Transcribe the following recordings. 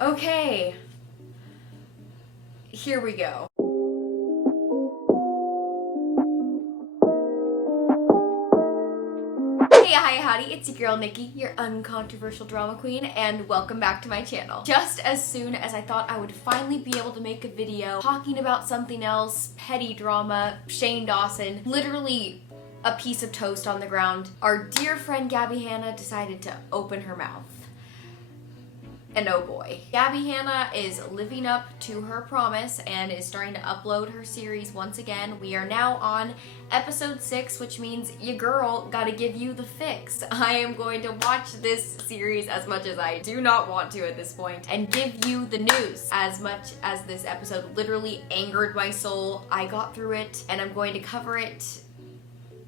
Okay. Here we go. Hey, hi, howdy, it's your girl Nikki, your uncontroversial drama queen, and welcome back to my channel. Just as soon as I thought I would finally be able to make a video talking about something else, petty drama, Shane Dawson, literally a piece of toast on the ground, our dear friend Gabbie Hanna decided to open her mouth. And oh boy. Gabbie Hanna is living up to her promise and is starting to upload her series once again. We are now on episode 6, which means your girl gotta give you the fix. I am going to watch this series as much as I do not want to at this point and give you the news. As much as this episode literally angered my soul, I got through it and I'm going to cover it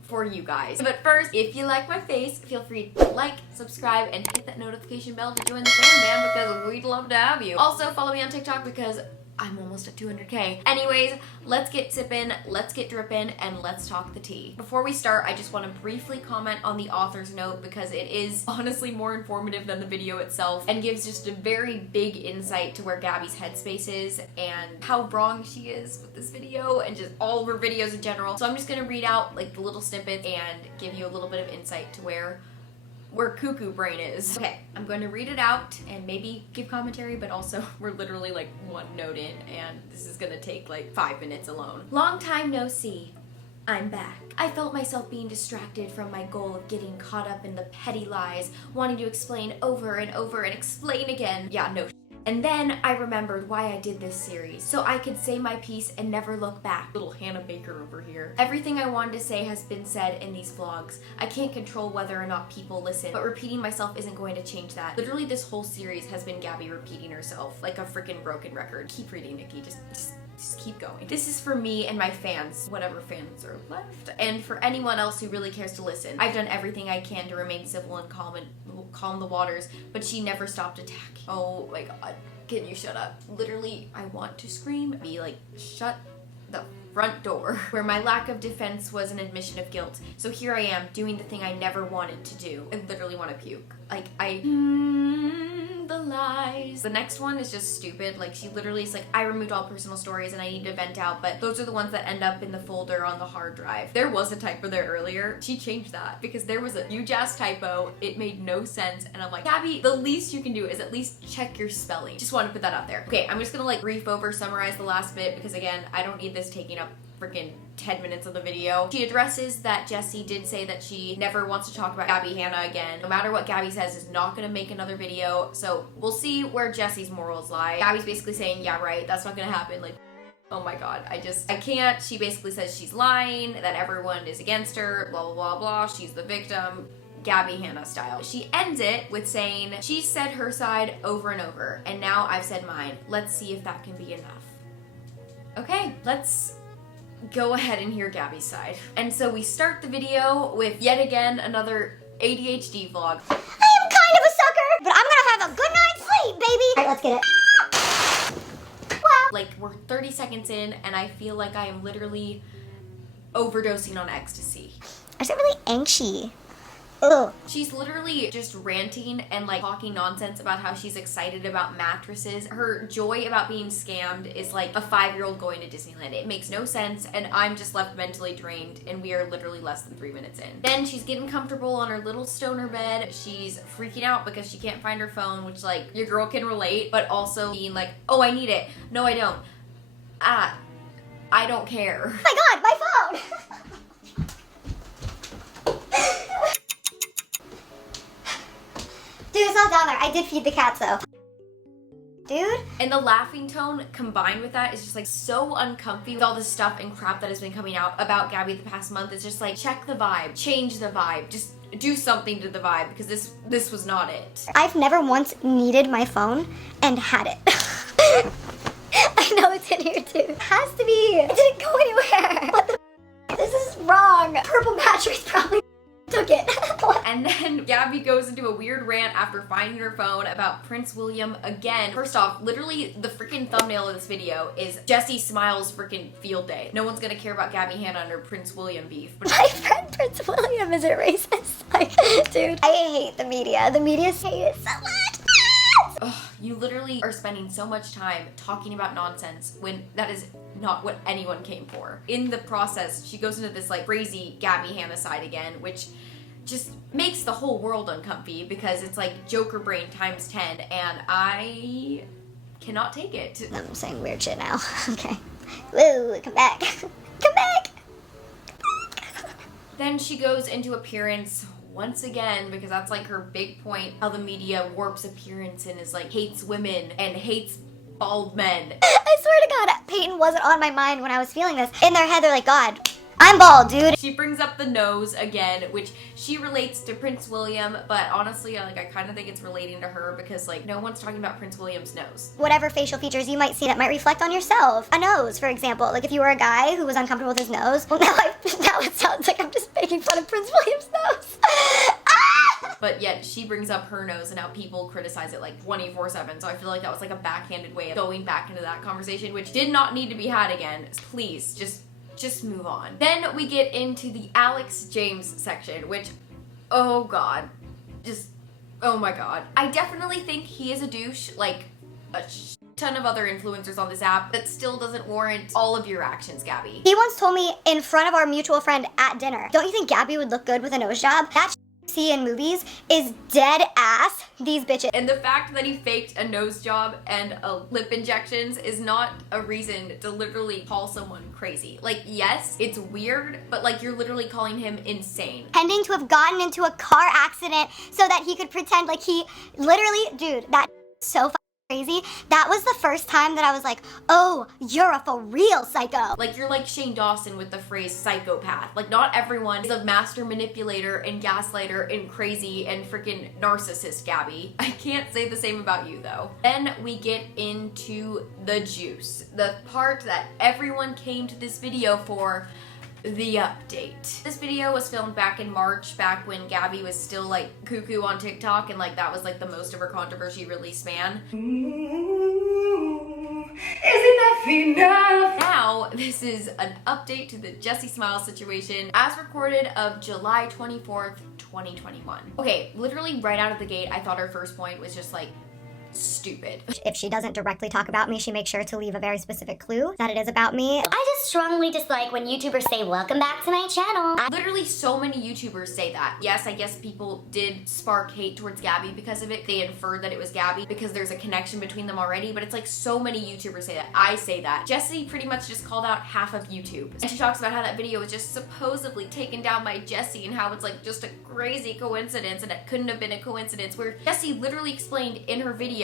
for you guys. But first, if you like my face, feel free to like, subscribe, and hit that notification bell to join the fam bam because we'd love to have you. Also, follow me on TikTok because I'm almost at 200K. Anyways, let's get sippin', let's get drippin', and let's talk the tea. Before we start, I just want to briefly comment on the author's note because it is honestly more informative than the video itself and gives just a very big insight to where Gabbie's headspace is and how wrong she is with this video and just all of her videos in general. So I'm just gonna read out like the little snippets and give you a little bit of insight to where cuckoo brain is. Okay, I'm going to read it out and maybe give commentary, but also we're literally like one note in and this is gonna take like 5 minutes alone. Long time no see. I'm back. I felt myself being distracted from my goal of getting caught up in the petty lies, wanting to explain over and over and explain again. Yeah, no. And then I remembered why I did this series, so I could say my piece and never look back. Little Hannah Baker over here. Everything I wanted to say has been said in these vlogs. I can't control whether or not people listen, but repeating myself isn't going to change that. Literally this whole series has been Gabbie repeating herself like a freaking broken record. Keep reading, Nikki, just keep going. This is for me and my fans, whatever fans are left, and for anyone else who really cares to listen. I've done everything I can to remain civil and calm the waters, but she never stopped attacking. Oh my god, can you shut up? Literally, I want to scream, be like, shut the front door. Where my lack of defense was an admission of guilt. So here I am, doing the thing I never wanted to do. I literally want to puke. Like, the lies. The next one is just stupid. Like, she literally is like, I removed all personal stories and I need to vent out, but those are the ones that end up in the folder on the hard drive. There was a typo there earlier. She changed that because there was a huge ass typo. It made no sense. And I'm like, Gabbie, the least you can do is at least check your spelling. Just want to put that out there. Okay, I'm just gonna like brief over, summarize the last bit because again, I don't need this taking up freaking 10 minutes of the video. She addresses that Jessie did say that she never wants to talk about Gabbie Hanna again. No matter what Gabbie says, is not gonna make another video. So we'll see where Jessie's morals lie. Gabbie's basically saying, yeah, right, that's not gonna happen. Like, oh my god, I can't. She basically says she's lying, that everyone is against her, blah, blah, blah, blah. She's the victim. Gabbie Hanna style. She ends it with saying, she said her side over and over, and now I've said mine. Let's see if that can be enough. Okay, let's go ahead and hear Gabbie's side. And so we start the video with yet again another ADHD vlog. I am kind of a sucker, but I'm gonna have a good night's sleep, baby. All right, let's get it. Well, like we're 30 seconds in and I feel like I am literally overdosing on ecstasy. I get really anxious. Ugh. She's literally just ranting and like talking nonsense about how she's excited about mattresses. Her joy about being scammed is like a 5-year-old going to Disneyland. It makes no sense and I'm just left mentally drained and we are literally less than 3 minutes in. Then she's getting comfortable on her little stoner bed. She's freaking out because she can't find her phone, which like your girl can relate, but also being like, oh, I need it. No, I don't. I don't care. Oh my god, my phone! Dude, it's not down there. I did feed the cats though. Dude. And the laughing tone combined with that is just like so uncomfy with all the stuff and crap that has been coming out about Gabbie the past month. It's just like, check the vibe, change the vibe, just do something to the vibe because this was not it. I've never once needed my phone and had it. I know it's in here too. It has to be. It didn't go anywhere. What the This is wrong. Purple mattress probably took it. And then Gabbie goes into a weird rant after finding her phone about Prince William again. First off, literally the freaking thumbnail of this video is Jessie Smile's freaking field day. No one's gonna care about Gabbie Hanna and her Prince William beef. But my friend Prince William, is it racist? Like, dude, I hate the media. The media hate it so much. Ugh, you literally are spending so much time talking about nonsense when that is not what anyone came for. In the process, she goes into this like crazy Gabbie Hanna side again, which just makes the whole world uncomfy because it's like Joker brain times 10, and I cannot take it. I'm saying weird shit now. Okay. Woo, come back. Come back! Then she goes into appearance once again because that's like her big point, how the media warps appearance and is like hates women and hates bald men. I swear to God, Peyton wasn't on my mind when I was feeling this. In their head, they're like, God, I'm bald, dude. She brings up the nose again, which she relates to Prince William, but honestly, I kind of think it's relating to her because like no one's talking about Prince William's nose. Whatever facial features you might see that might reflect on yourself. A nose, for example. Like if you were a guy who was uncomfortable with his nose, well now it sounds like I'm just making fun of Prince William's nose. But yet she brings up her nose and how people criticize it like 24/7. So I feel like that was like a backhanded way of going back into that conversation, which did not need to be had again. Please, just move on. Then we get into the Alex James section, which, oh God, oh my God. I definitely think he is a douche, like a ton of other influencers on this app. That still doesn't warrant all of your actions, Gabbie. He once told me in front of our mutual friend at dinner, don't you think Gabbie would look good with a nose job? That see in movies is dead ass these bitches. And the fact that he faked a nose job and lip injections is not a reason to literally call someone crazy. Like, yes, it's weird, but like you're literally calling him insane. Pretending to have gotten into a car accident so that he could pretend like he literally, dude, that's so crazy. That was the first time that I was like, oh, you're a for real psycho. Like you're like Shane Dawson with the phrase psychopath. Like not everyone is a master manipulator and gaslighter and crazy and freaking narcissist, Gabbie. I can't say the same about you though. Then we get into the juice. The part that everyone came to this video for, the update. This video was filmed back in March, back when Gabbie was still like cuckoo on TikTok, and like that was like the most of her controversy really span. Isn't enough? Now, this is an update to the Jessie Smile situation as recorded of July 24th, 2021. Okay, literally right out of the gate, I thought her first point was just like, stupid. If she doesn't directly talk about me, she makes sure to leave a very specific clue that it is about me. I just strongly dislike when YouTubers say, welcome back to my channel. Literally so many YouTubers say that. Yes, I guess people did spark hate towards Gabbie because of it. They inferred that it was Gabbie because there's a connection between them already, but it's like so many YouTubers say that. I say that. Jessie pretty much just called out half of YouTube. And she talks about how that video was just supposedly taken down by Jessie and how it's like just a crazy coincidence and it couldn't have been a coincidence, where Jessie literally explained in her video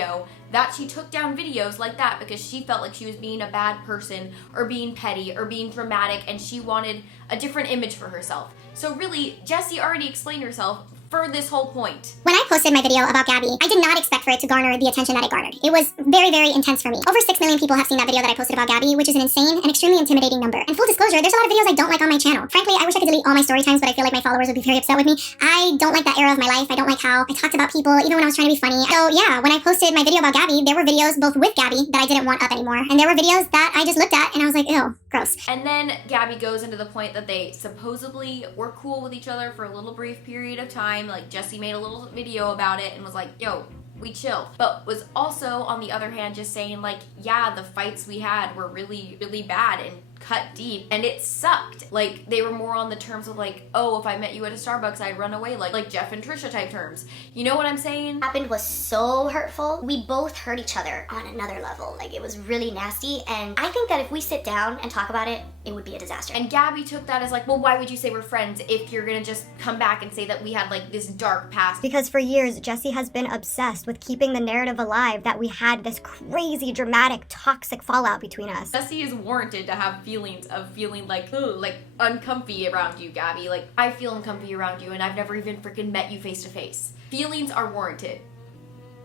that she took down videos like that because she felt like she was being a bad person or being petty or being dramatic, and she wanted a different image for herself. So really, Jessie already explained herself for this whole point. When I posted my video about Gabbie, I did not expect for it to garner the attention that it garnered. It was very, very intense for me. Over 6 million people have seen that video that I posted about Gabbie, which is an insane and extremely intimidating number. And full disclosure, there's a lot of videos I don't like on my channel. Frankly, I wish I could delete all my story times, but I feel like my followers would be very upset with me. I don't like that era of my life. I don't like how I talked about people, even when I was trying to be funny. So yeah, when I posted my video about Gabbie, there were videos both with Gabbie that I didn't want up anymore. And there were videos that I just looked at and I was like, ew, gross. And then Gabbie goes into the point that they supposedly were cool with each other for a little brief period of time. Like Jessie made a little video about it and was like, yo, we chill. But was also, on the other hand, just saying like, yeah, the fights we had were really, really bad and cut deep and it sucked. Like they were more on the terms of like, oh, if I met you at a Starbucks, I'd run away, like Jeff and Trisha type terms. You know what I'm saying? What happened was so hurtful. We both hurt each other on another level. Like it was really nasty, and I think that if we sit down and talk about it, it would be a disaster. And Gabbie took that as like, well, why would you say we're friends if you're gonna just come back and say that we had like this dark past? Because for years, Jessie has been obsessed with keeping the narrative alive that we had this crazy, dramatic, toxic fallout between us. Jessie is warranted to have feelings of feeling like, ugh, like uncomfy around you, Gabbie. Like, I feel uncomfy around you and I've never even freaking met you face to face. Feelings are warranted.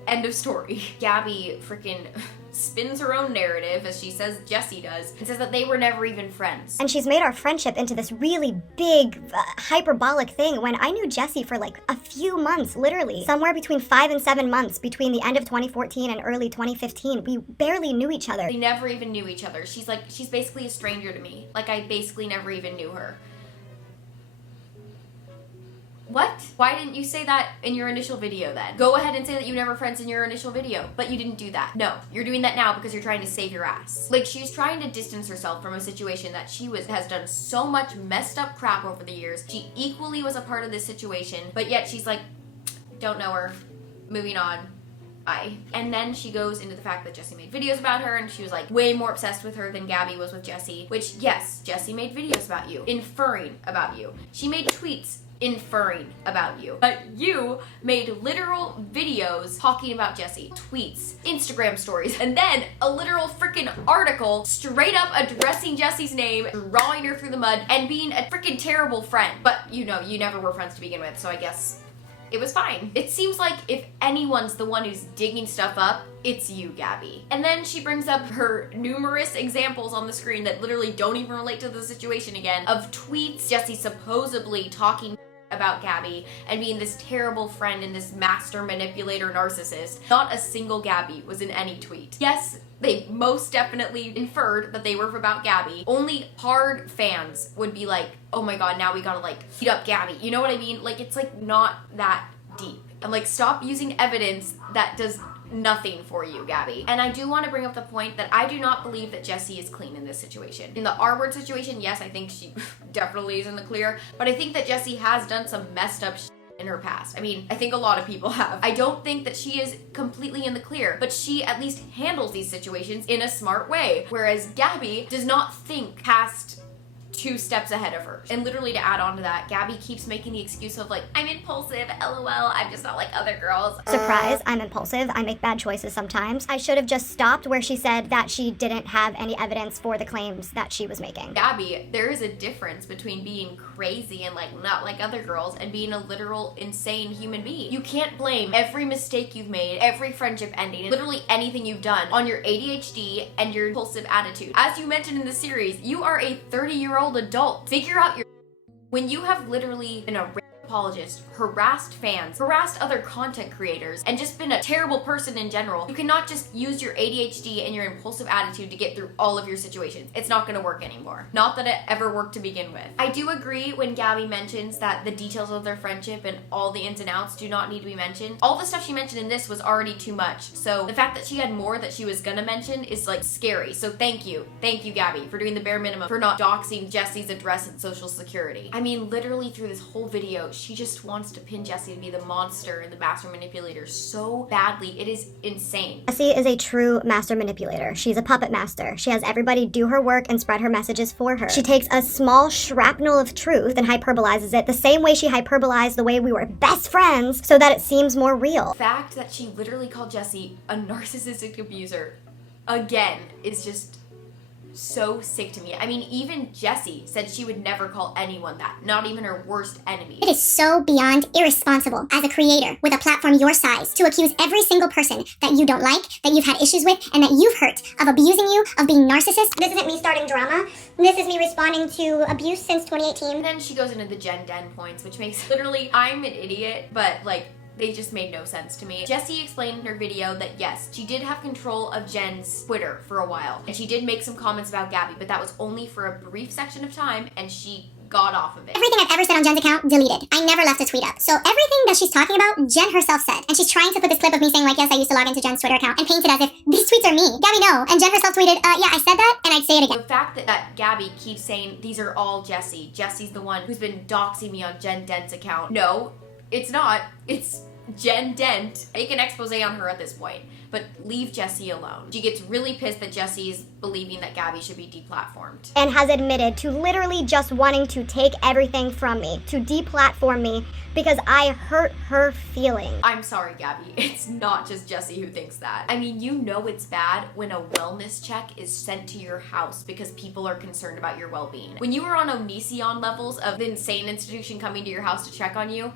End of story. Gabbie freaking spins her own narrative, as she says Jessie does, and says that they were never even friends. And she's made our friendship into this really big, hyperbolic thing when I knew Jessie for like a few months, literally. Somewhere between 5 and 7 months between the end of 2014 and early 2015. We barely knew each other. They never even knew each other. She's basically a stranger to me. Like, I basically never even knew her. What? Why didn't you say that in your initial video then? Go ahead and say that you never friends in your initial video, but you didn't do that. No, you're doing that now because you're trying to save your ass. Like, she's trying to distance herself from a situation that has done so much messed up crap over the years. She equally was a part of this situation, but yet she's like, don't know her, moving on. Bye. And then she goes into the fact that Jessie made videos about her, and she was like way more obsessed with her than Gabbie was with Jessie, which, yes, Jessie made videos about you, inferring about you. She made tweets inferring about you. But you made literal videos talking about Jessie, tweets, Instagram stories, and then a literal freaking article straight up addressing Jessie's name, drawing her through the mud, and being a freaking terrible friend. But you know, you never were friends to begin with, so I guess it was fine. It seems like if anyone's the one who's digging stuff up, it's you, Gabbie. And then she brings up her numerous examples on the screen that literally don't even relate to the situation again, of tweets Jessie supposedly talking about Gabbie and being this terrible friend and this master manipulator narcissist. Not a single Gabbie was in any tweet. Yes, they most definitely inferred that they were about Gabbie. Only hard fans would be like, oh my god, now we gotta like beat up Gabbie. You know what I mean? Like, it's like not that deep. And like, stop using evidence that does nothing for you, Gabbie. And I do want to bring up the point that I do not believe that Jessie is clean in this situation. In the R-word situation, yes, I think she definitely is in the clear, but I think that Jessie has done some messed up shit in her past. I mean, I think a lot of people have. I don't think that she is completely in the clear, but she at least handles these situations in a smart way, whereas Gabbie does not think past 2 steps ahead of her. And literally, to add on to that, Gabbie keeps making the excuse of like, I'm impulsive, LOL, I'm just not like other girls. Surprise, I'm impulsive. I make bad choices sometimes. I should have just stopped where she said that she didn't have any evidence for the claims that she was making. Gabbie, there is a difference between being crazy and like not like other girls and being a literal insane human being. You can't blame every mistake you've made, every friendship ending, and literally anything you've done on your ADHD and your impulsive attitude. As you mentioned in the series, you are a 30-year-old adult. Figure out your... When you have literally been a apologist, harassed fans, harassed other content creators, and just been a terrible person in general, you cannot just use your ADHD and your impulsive attitude to get through all of your situations. It's not gonna work anymore. Not that it ever worked to begin with. I do agree when Gabbie mentions that the details of their friendship and all the ins and outs do not need to be mentioned. All the stuff she mentioned in this was already too much, so the fact that she had more that she was gonna mention is like scary. So thank you, Gabbie, for doing the bare minimum, for not doxing Jessie's address and social security. I mean, literally through this whole video, she just wants to pin Jessie to be the monster and the master manipulator so badly. It is insane. Jessie is a true master manipulator. She's a puppet master. She has everybody do her work and spread her messages for her. She takes a small shrapnel of truth and hyperbolizes it the same way she hyperbolized the way we were best friends so that it seems more real. The fact that she literally called Jessie a narcissistic abuser again is just so sick to me. I mean, even Jessie said she would never call anyone that, not even her worst enemy. It is so beyond irresponsible as a creator with a platform your size to accuse every single person that you don't like, that you've had issues with, and that you've hurt of abusing you, of being narcissist. This isn't me starting drama. This is me responding to abuse since 2018. And then she goes into the Jen Den points, which makes literally, I'm an idiot, but like, they just made no sense to me. Jessie explained in her video that yes, she did have control of Jen's Twitter for a while, and she did make some comments about Gabbie, but that was only for a brief section of time, and she got off of it. Everything I've ever said on Jen's account, deleted. I never left a tweet up. So everything that she's talking about, Jen herself said. And she's trying to put this clip of me saying like, yes, I used to log into Jen's Twitter account and paint it as if these tweets are me. Gabbie, no. And Jen herself tweeted, yeah, I said that, and I'd say it again. The fact that Gabbie keeps saying these are all Jessie. Jessie's the one who's been doxing me on Jen Dent's account. No, it's not. It's Jen Dent. Make an expose on her at this point, but leave Jessie alone. She gets really pissed that Jessie's believing that Gabbie should be deplatformed. And has admitted to literally just wanting to take everything from me, to deplatform me, because I hurt her feelings. I'm sorry, Gabbie. It's not just Jessie who thinks that. I mean, you know it's bad when a wellness check is sent to your house because people are concerned about your well-being. When you were on Onision levels of the insane institution coming to your house to check on you,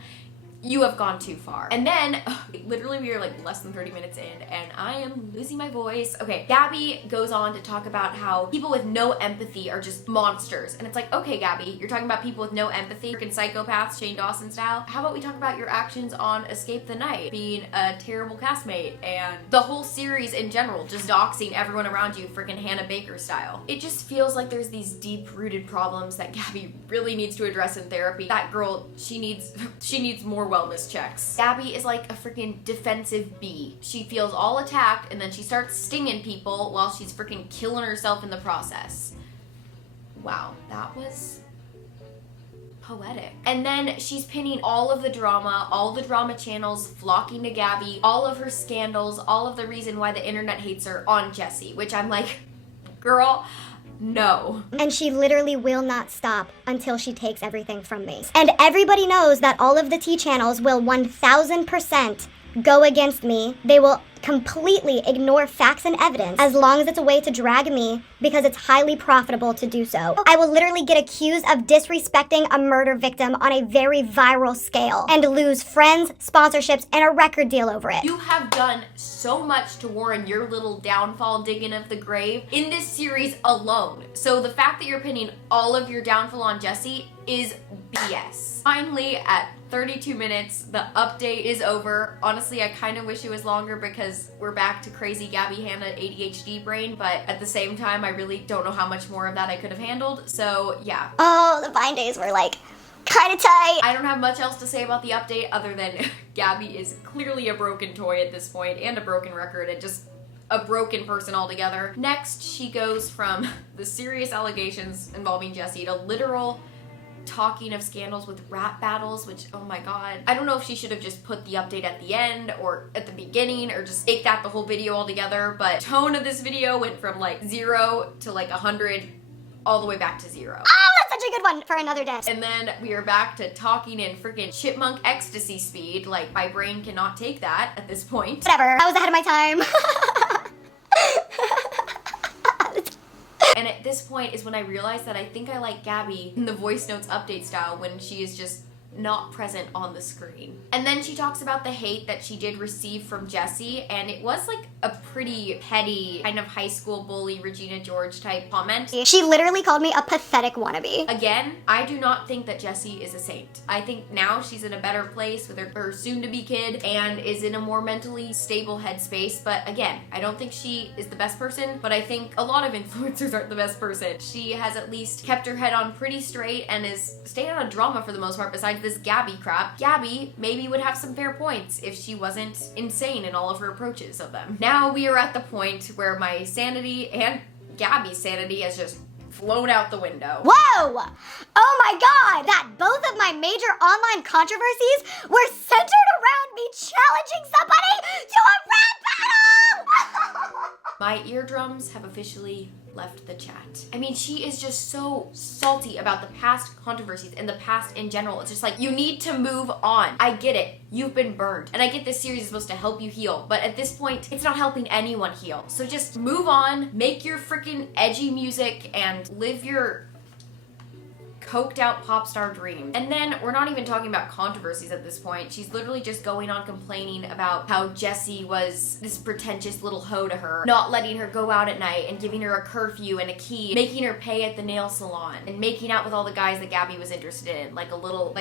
you have gone too far. And then, literally we are like less than 30 minutes in and I am losing my voice. Okay, Gabbie goes on to talk about how people with no empathy are just monsters. And it's like, okay, Gabbie, you're talking about people with no empathy, freaking psychopaths, Shane Dawson style. How about we talk about your actions on Escape the Night, being a terrible castmate, and the whole series in general, just doxing everyone around you, freaking Hannah Baker style. It just feels like there's these deep-rooted problems that Gabbie really needs to address in therapy. That girl, she needs more wellness checks. Gabbie is like a freaking defensive bee. She feels all attacked and then she starts stinging people while she's freaking killing herself in the process. Wow, that was poetic. And then she's pinning all of the drama channels flocking to Gabbie, all of her scandals, all of the reason why the internet hates her on Jessie, which I'm like, girl, no. And she literally will not stop until she takes everything from me. And everybody knows that all of the T channels will 1000% go against me. They will completely ignore facts and evidence as long as it's a way to drag me because it's highly profitable to do so. I will literally get accused of disrespecting a murder victim on a very viral scale and lose friends, sponsorships, and a record deal over it. You have done so much to warrant your little downfall digging of the grave in this series alone. So the fact that you're pinning all of your downfall on Jessie is BS. Finally, at 32 minutes, the update is over. Honestly, I kind of wish it was longer because we're back to crazy Gabbie Hanna ADHD brain, but at the same time, I really don't know how much more of that I could have handled, so yeah. Oh, the Vine days were like kind of tight. I don't have much else to say about the update other than Gabbie is clearly a broken toy at this point and a broken record and just a broken person altogether. Next, she goes from the serious allegations involving Jessie to literal talking of scandals with rap battles, which, oh my god. I don't know if she should have just put the update at the end or at the beginning or just take that the whole video altogether, but tone of this video went from like 0 to like 100 all the way back to 0. Oh, that's such a good one for another day. And then we are back to talking in freaking chipmunk ecstasy speed. Like, my brain cannot take that at this point. Whatever, I was ahead of my time. And at this point is when I realized that I think I like Gabbie in the voice notes update style when she is just not present on the screen. And then she talks about the hate that she did receive from Jessie, and it was like a pretty petty kind of high school bully Regina George type comment. She literally called me a pathetic wannabe. Again, I do not think that Jessie is a saint. I think now she's in a better place with her soon-to-be kid and is in a more mentally stable headspace, but again, I don't think she is the best person, but I think a lot of influencers aren't the best person. She has at least kept her head on pretty straight and is staying out of drama for the most part besides this Gabbie crap. Gabbie maybe would have some fair points if she wasn't insane in all of her approaches of them. Now we are at the point where my sanity and Gabbie's sanity has just flown out the window. Whoa! Oh my god! That both of my major online controversies were centered around me challenging somebody to a rap battle! My eardrums have officially left the chat. I mean, she is just so salty about the past controversies and the past in general. It's just like, you need to move on. I get it. You've been burned. And I get this series is supposed to help you heal, but at this point, it's not helping anyone heal. So just move on, make your freaking edgy music, and live your coked out pop star dream. And then we're not even talking about controversies at this point. She's literally just going on complaining about how Jessie was this pretentious little hoe to her, not letting her go out at night and giving her a curfew and a key, making her pay at the nail salon, and making out with all the guys that Gabbie was interested in, like a little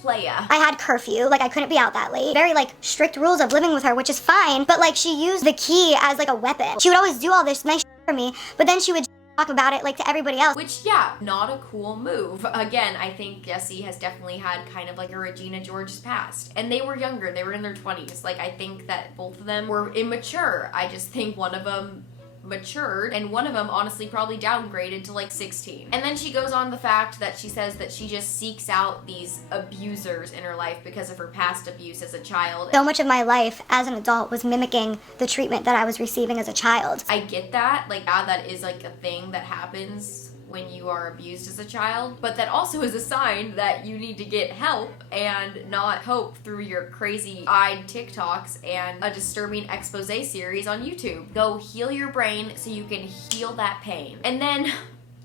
playa. I had curfew, like I couldn't be out that late. Very like strict rules of living with her, which is fine, but like she used the key as like a weapon. She would always do all this nice shit for me, but then she would talk about it like to everybody else. Which, yeah, not a cool move. Again, I think Jessie has definitely had kind of like a Regina George's past. And they were younger, they were in their 20s. Like, I think that both of them were immature. I just think one of them matured and one of them honestly probably downgraded to like 16. And then she goes on the fact that she says that she just seeks out these abusers in her life because of her past abuse as a child. So much of my life as an adult was mimicking the treatment that I was receiving as a child. I get that, like, yeah, that is like a thing that happens when you are abused as a child, but that also is a sign that you need to get help and not cope through your crazy-eyed TikToks and a disturbing expose series on YouTube. Go heal your brain so you can heal that pain. And then,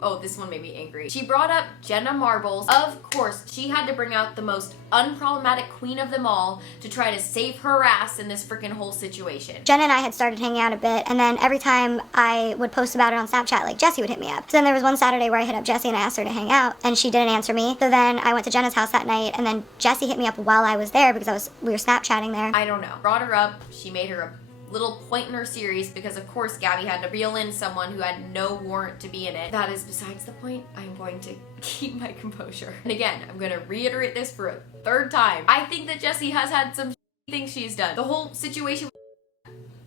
Oh, this one made me angry. She brought up Jenna Marbles. Of course, she had to bring out the most unproblematic queen of them all to try to save her ass in this freaking whole situation. Jenna and I had started hanging out a bit, and then every time I would post about it on Snapchat, like Jessie would hit me up. So then there was one Saturday where I hit up Jessie and I asked her to hang out, and she didn't answer me. So then I went to Jenna's house that night, and then Jessie hit me up while I was there because we were Snapchatting there. I don't know. Brought her up. She made her a little point in her series because of course Gabbie had to reel in someone who had no warrant to be in it. That is besides the point. I'm going to keep my composure. And again, I'm going to reiterate this for a third time. I think that Jessie has had some things she's done. The whole situation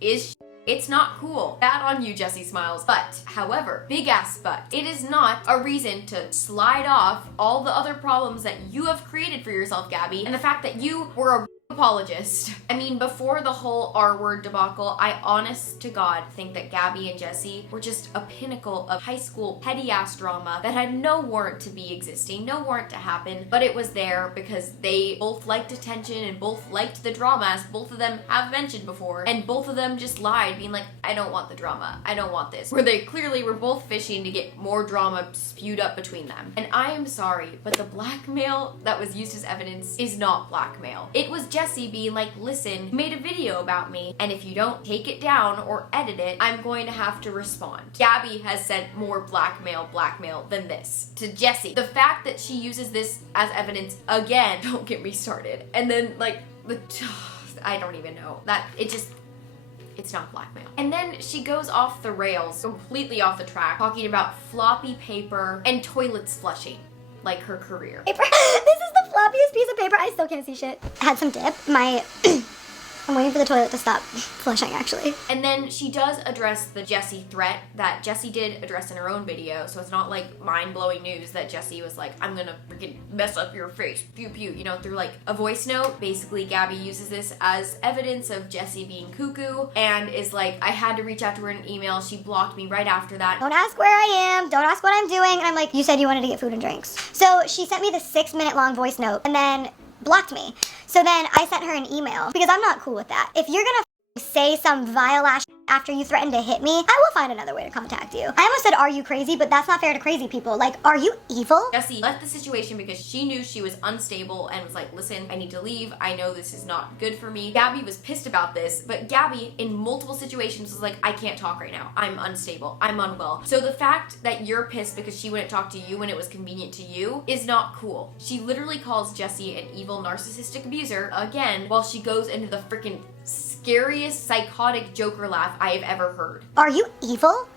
is it's not cool. Bad on you, Jessie Smiles. But, however, big ass but, it is not a reason to slide off all the other problems that you have created for yourself, Gabbie, and the fact that you were a apologist. I mean, before the whole R-word debacle, I honest to God think that Gabbie and Jessie were just a pinnacle of high school petty ass drama that had no warrant to be existing, no warrant to happen, but it was there because they both liked attention and both liked the drama, as both of them have mentioned before, and both of them just lied, being like, I don't want the drama, I don't want this, where they clearly were both fishing to get more drama spewed up between them. And I am sorry, but the blackmail that was used as evidence is not blackmail. It was Jessie being like, listen, you made a video about me, and if you don't take it down or edit it, I'm going to have to respond. Gabbie has said more blackmail than this to Jessie. The fact that she uses this as evidence again, don't get me started. And then like, I don't even know. It's not blackmail. And then she goes off the rails, completely off the track, talking about floppy paper and toilets flushing. Like her career. This is the floppiest piece of paper. I still can't see shit. I had some dip. I'm waiting for the toilet to stop flushing, actually. And then she does address the Jessie threat that Jessie did address in her own video, so it's not like mind-blowing news that Jessie was like, I'm gonna freaking mess up your face, pew pew, you know, through like a voice note. Basically, Gabbie uses this as evidence of Jessie being cuckoo and is like, I had to reach out to her in an email, she blocked me right after that. Don't ask where I am, don't ask what I'm doing. And I'm like, you said you wanted to get food and drinks. So she sent me the 6-minute long voice note and then blocked me. So then I sent her an email because I'm not cool with that. If you're gonna say some vile ass after you threaten to hit me, I will find another way to contact you. I almost said, are you crazy? But that's not fair to crazy people. Like, are you evil? Jessie left the situation because she knew she was unstable and was like, listen, I need to leave. I know this is not good for me. Gabbie was pissed about this, but Gabbie in multiple situations was like, I can't talk right now. I'm unstable. I'm unwell. So the fact that you're pissed because she wouldn't talk to you when it was convenient to you is not cool. She literally calls Jessie an evil narcissistic abuser again while she goes into the freaking scariest psychotic Joker laugh I have ever heard. Are you evil?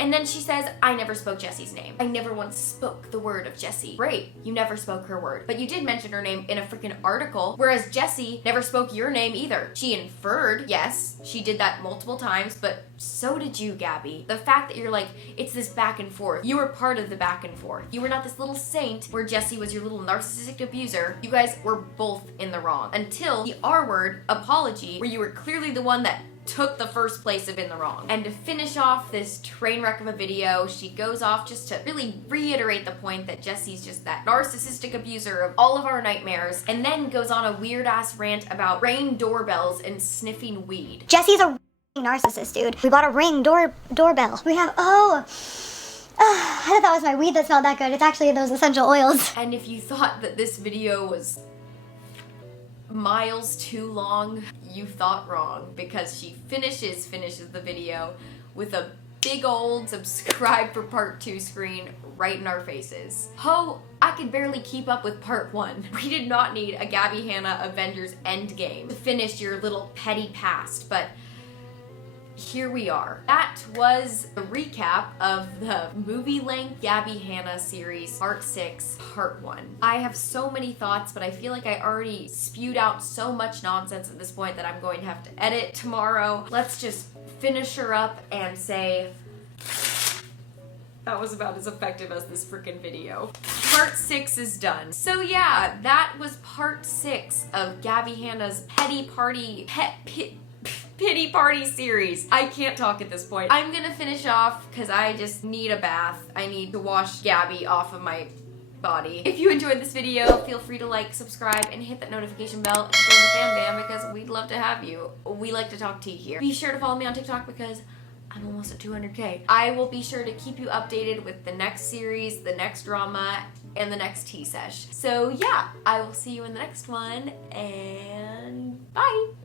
And then she says, I never spoke Jessie's name. I never once spoke the word of Jessie. Great, you never spoke her word. But you did mention her name in a freaking article, whereas Jessie never spoke your name either. She inferred, yes, she did that multiple times, but so did you, Gabbie. The fact that you're like, it's this back and forth. You were part of the back and forth. You were not this little saint where Jessie was your little narcissistic abuser. You guys were both in the wrong. Until the R-word apology, where you were clearly the one that took the first place of in the wrong. And to finish off this train wreck of a video, she goes off just to really reiterate the point that Jessie's just that narcissistic abuser of all of our nightmares, and then goes on a weird ass rant about Ring doorbells and sniffing weed. Jessie's a narcissist, dude. We bought a Ring doorbell. We have, I thought that was my weed that smelled that good. It's actually those essential oils. And if you thought that this video was miles too long, you thought wrong, because she finishes the video with a big old subscribe for part 2 screen right in our faces. I could barely keep up with part 1. We did not need a Gabbie Hanna Avengers Endgame to finish your little petty past, but here we are. That was the recap of the movie-length Gabbie Hanna series, part 6, part 1. I have so many thoughts, but I feel like I already spewed out so much nonsense at this point that I'm going to have to edit tomorrow. Let's just finish her up and say that was about as effective as this freaking video. Part 6 is done. So yeah, that was part 6 of Gabbie Hanna's Pity Party series. I can't talk at this point. I'm gonna finish off because I just need a bath. I need to wash Gabbie off of my body. If you enjoyed this video, feel free to like, subscribe, and hit that notification bell and join the fan band because we'd love to have you. We like to talk tea here. Be sure to follow me on TikTok because I'm almost at 200K. I will be sure to keep you updated with the next series, the next drama, and the next tea sesh. So yeah, I will see you in the next one, and bye!